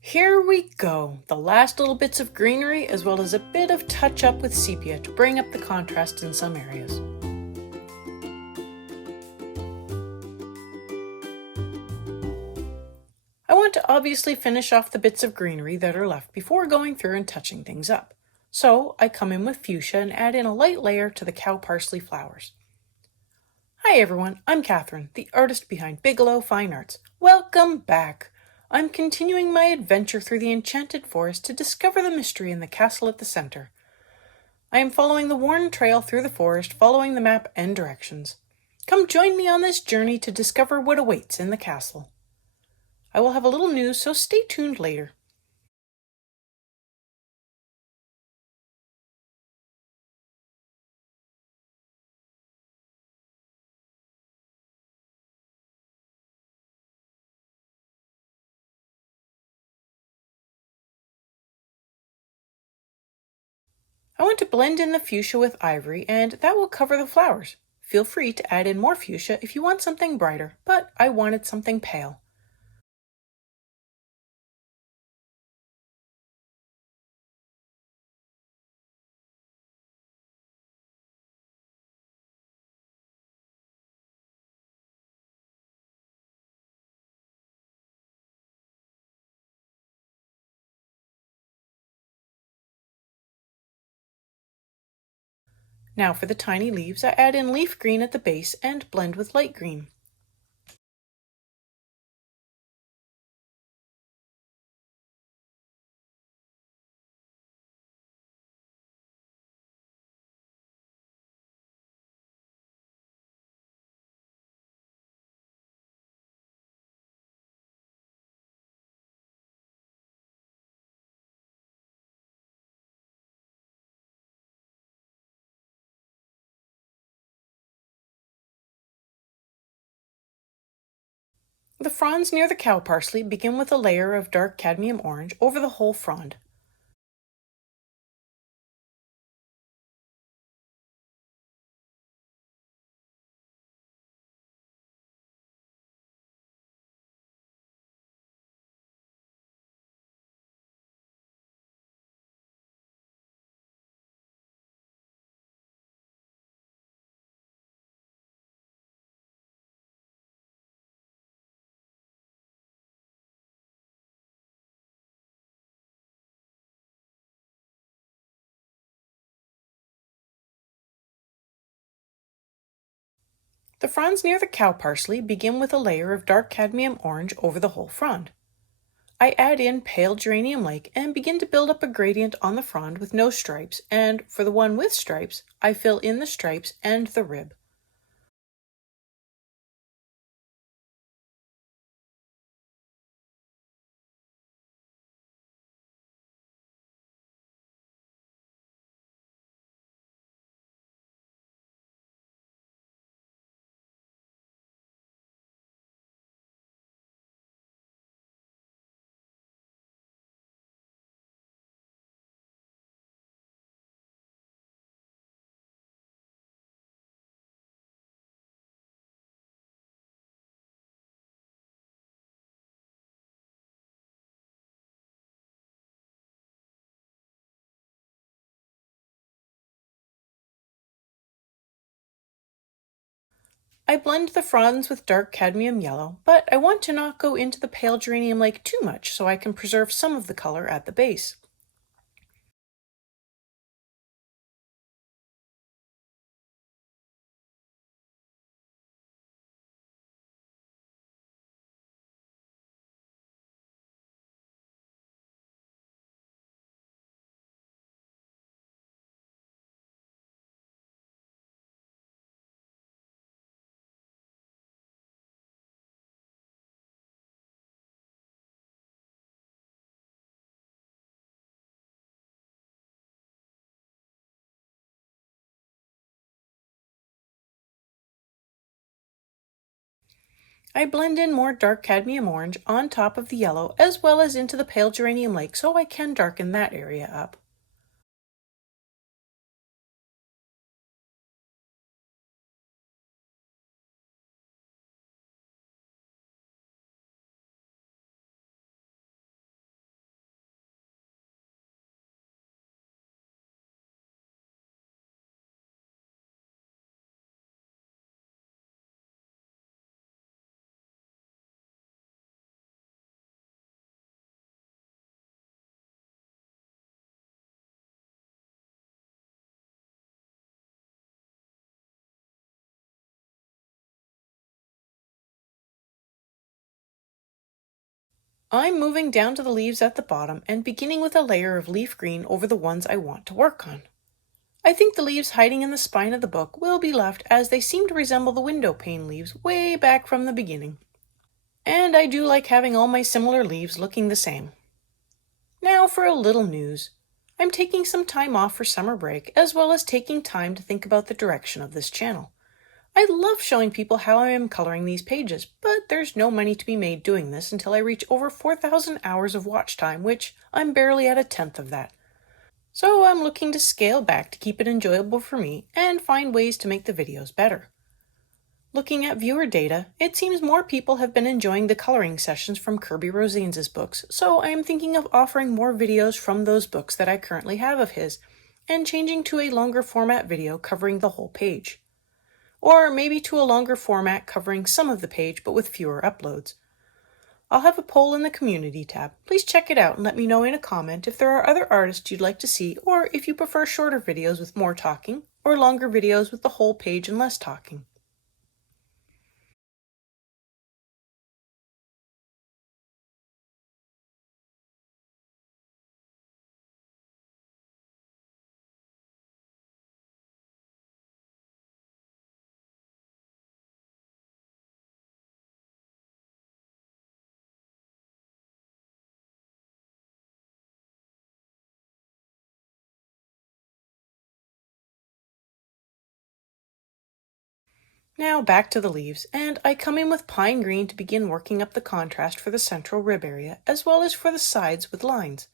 Here we go, the last little bits of greenery as well as a bit of touch up with sepia to bring up the contrast in some areas. I want to obviously finish off the bits of greenery that are left before going through and touching things up. So I come in with fuchsia and add in a light layer to the cow parsley flowers. Hi everyone, I'm Catherine, the artist behind Bigelow Fine Arts. Welcome back! I'm continuing my adventure through the Enchanted Forest to discover the mystery in the castle at the center. I am following the worn trail through the forest, following the map and directions. Come join me on this journey to discover what awaits in the castle. I will have a little news, so stay tuned later. I want to blend in the fuchsia with ivory, and that will cover the flowers. Feel free to add in more fuchsia if you want something brighter, but I wanted something pale. Now for the tiny leaves, I add in leaf green at the base and blend with light green. The fronds near the cow parsley begin with a layer of dark cadmium orange over the whole frond. The fronds near the cow parsley begin with a layer of dark cadmium orange over the whole frond. I add in pale geranium lake and begin to build up a gradient on the frond with no stripes, and for the one with stripes, I fill in the stripes and the rib. I blend the fronds with dark cadmium yellow, but I want to not go into the pale geranium lake too much so I can preserve some of the color at the base. I blend in more dark cadmium orange on top of the yellow as well as into the pale geranium lake so I can darken that area up. I'm moving down to the leaves at the bottom and beginning with a layer of leaf green over the ones I want to work on. I think the leaves hiding in the spine of the book will be left as they seem to resemble the window pane leaves way back from the beginning. And I do like having all my similar leaves looking the same. Now for a little news. I'm taking some time off for summer break, as well as taking time to think about the direction of this channel. I love showing people how I am coloring these pages, but there's no money to be made doing this until I reach over 4,000 hours of watch time, which I'm barely at a tenth of that. So I'm looking to scale back to keep it enjoyable for me and find ways to make the videos better. Looking at viewer data, it seems more people have been enjoying the coloring sessions from Kirby Rosines' books, so I am thinking of offering more videos from those books that I currently have of his, and changing to a longer format video covering the whole page. Or maybe to a longer format covering some of the page but with fewer uploads. I'll have a poll in the community tab. Please check it out and let me know in a comment if there are other artists you'd like to see, or if you prefer shorter videos with more talking, or longer videos with the whole page and less talking. Now back to the leaves, and I come in with pine green to begin working up the contrast for the central rib area, as well as for the sides with lines.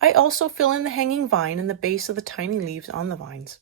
I also fill in the hanging vine and the base of the tiny leaves on the vines.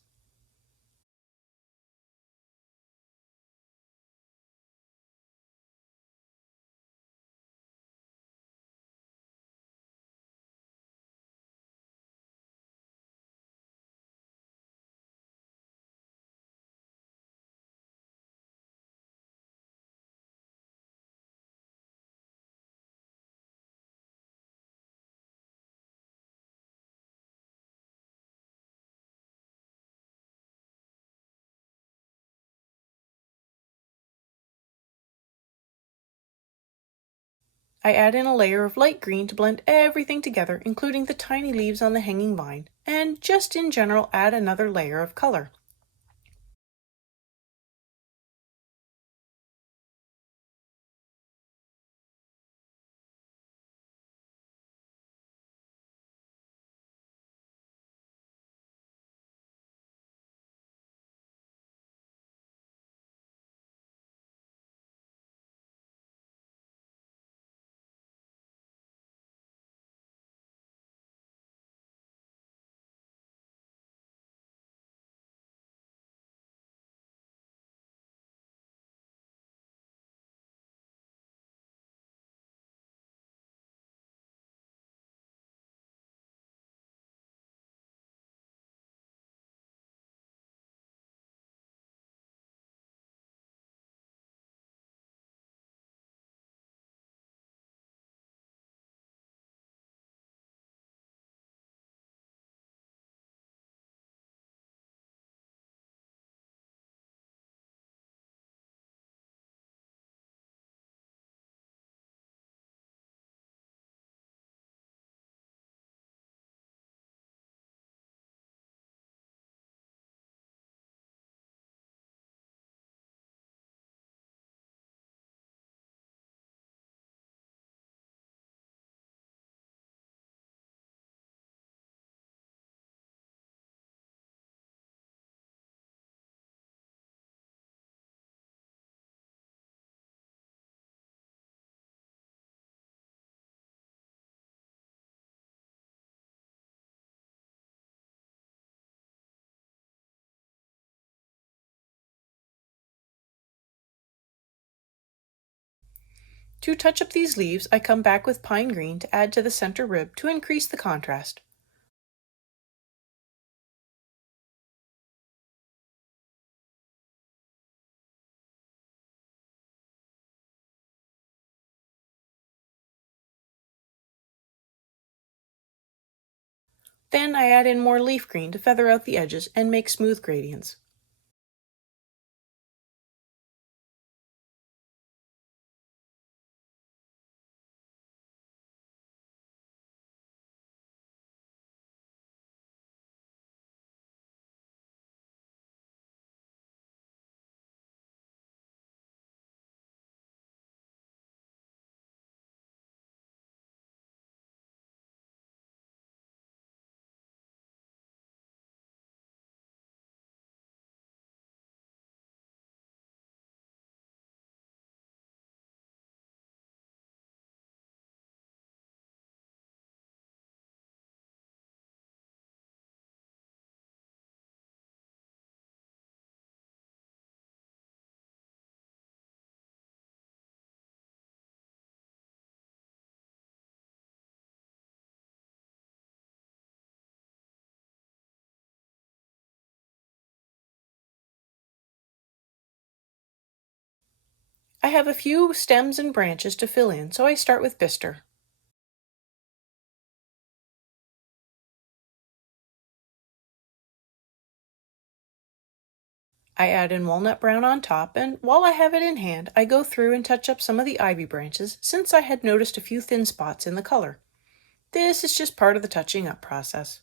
I add in a layer of light green to blend everything together, including the tiny leaves on the hanging vine, and just in general add another layer of color. To touch up these leaves, I come back with pine green to add to the center rib to increase the contrast. Then I add in more leaf green to feather out the edges and make smooth gradients. I have a few stems and branches to fill in, so I start with bistre. I add in walnut brown on top, and while I have it in hand, I go through and touch up some of the ivy branches since I had noticed a few thin spots in the color. This is just part of the touching up process.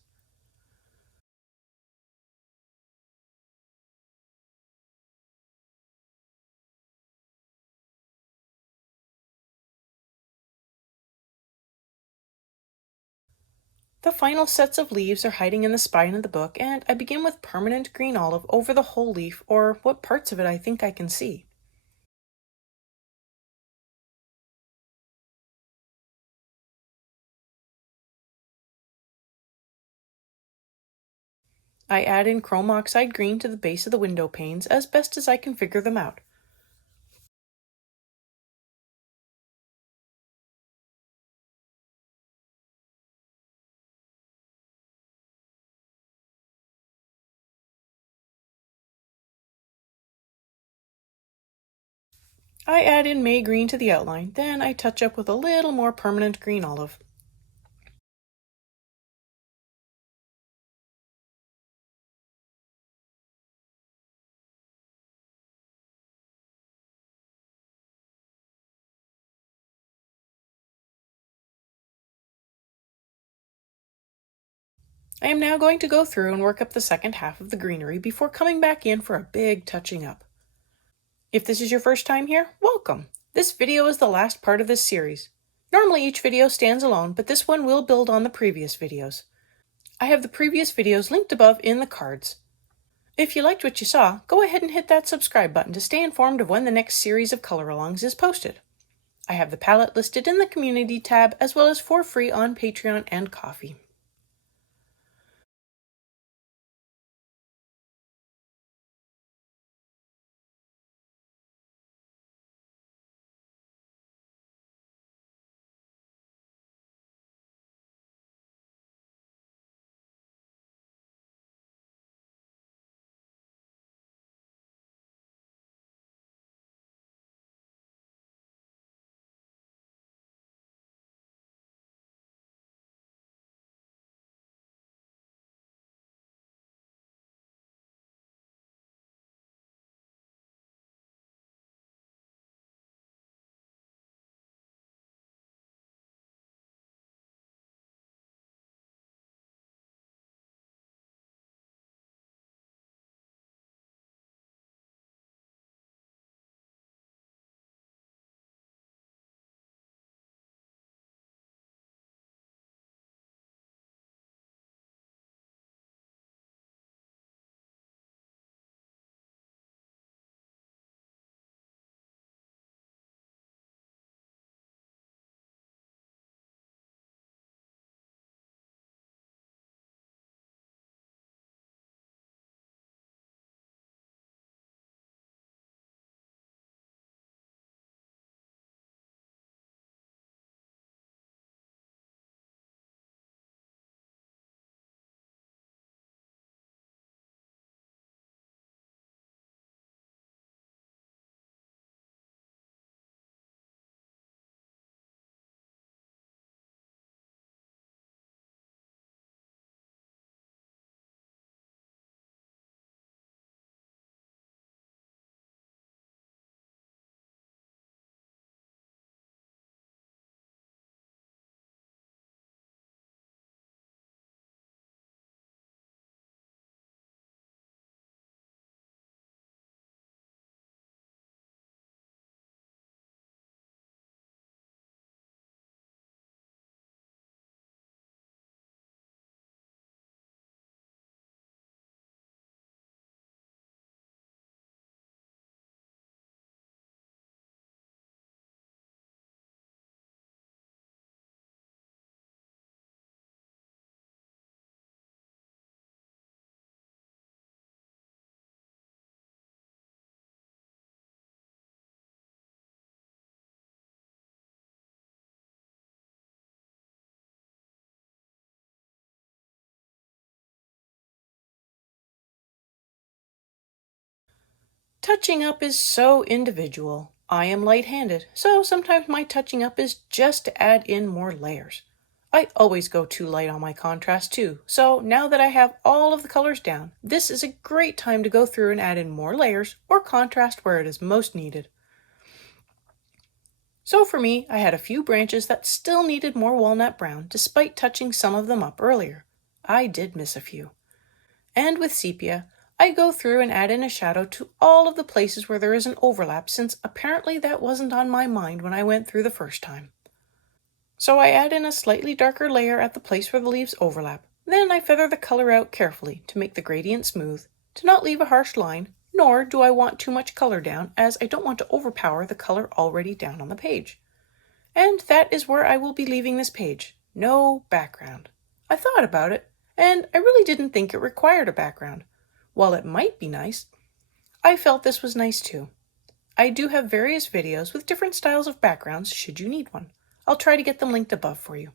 The final sets of leaves are hiding in the spine of the book, and I begin with permanent green olive over the whole leaf, or what parts of it I think I can see. I add in chrome oxide green to the base of the window panes as best as I can figure them out. I add in May green to the outline, then I touch up with a little more permanent green olive. I am now going to go through and work up the second half of the greenery before coming back in for a big touching up. If this is your first time here, welcome! This video is the last part of this series. Normally each video stands alone, but this one will build on the previous videos. I have the previous videos linked above in the cards. If you liked what you saw, go ahead and hit that subscribe button to stay informed of when the next series of color-alongs is posted. I have the palette listed in the community tab as well as for free on Patreon and Ko-fi. Touching up is so individual. I am light-handed, so sometimes my touching up is just to add in more layers. I always go too light on my contrast too, so now that I have all of the colors down, this is a great time to go through and add in more layers or contrast where it is most needed. So for me, I had a few branches that still needed more walnut brown despite touching some of them up earlier. I did miss a few. And with sepia, I go through and add in a shadow to all of the places where there is an overlap, since apparently that wasn't on my mind when I went through the first time. So I add in a slightly darker layer at the place where the leaves overlap. Then I feather the color out carefully to make the gradient smooth, to not leave a harsh line, nor do I want too much color down, as I don't want to overpower the color already down on the page. And that is where I will be leaving this page. No background. I thought about it, and I really didn't think it required a background. While it might be nice, I felt this was nice too. I do have various videos with different styles of backgrounds should you need one. I'll try to get them linked above for you.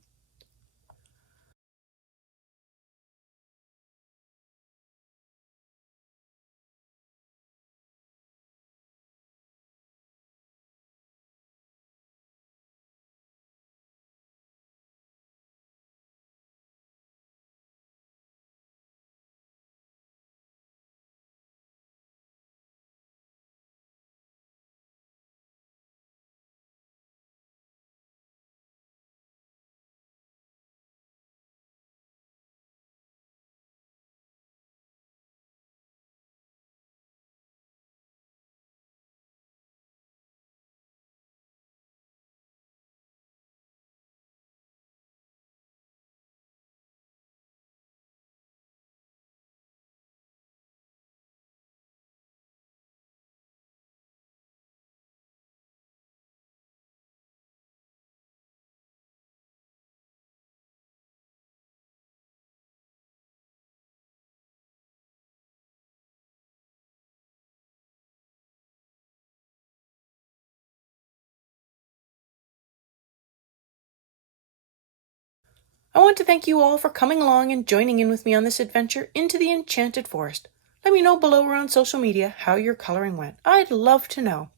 I want to thank you all for coming along and joining in with me on this adventure into the Enchanted Forest. Let me know below or on social media how your coloring went. I'd love to know.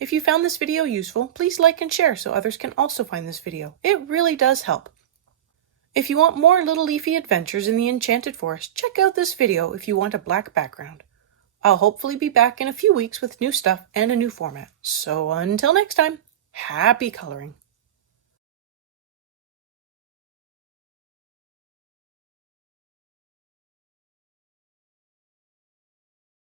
If you found this video useful, please like and share so others can also find this video. It really does help. If you want more little leafy adventures in the Enchanted Forest, check out this video if you want a black background. I'll hopefully be back in a few weeks with new stuff and a new format. So until next time, happy coloring!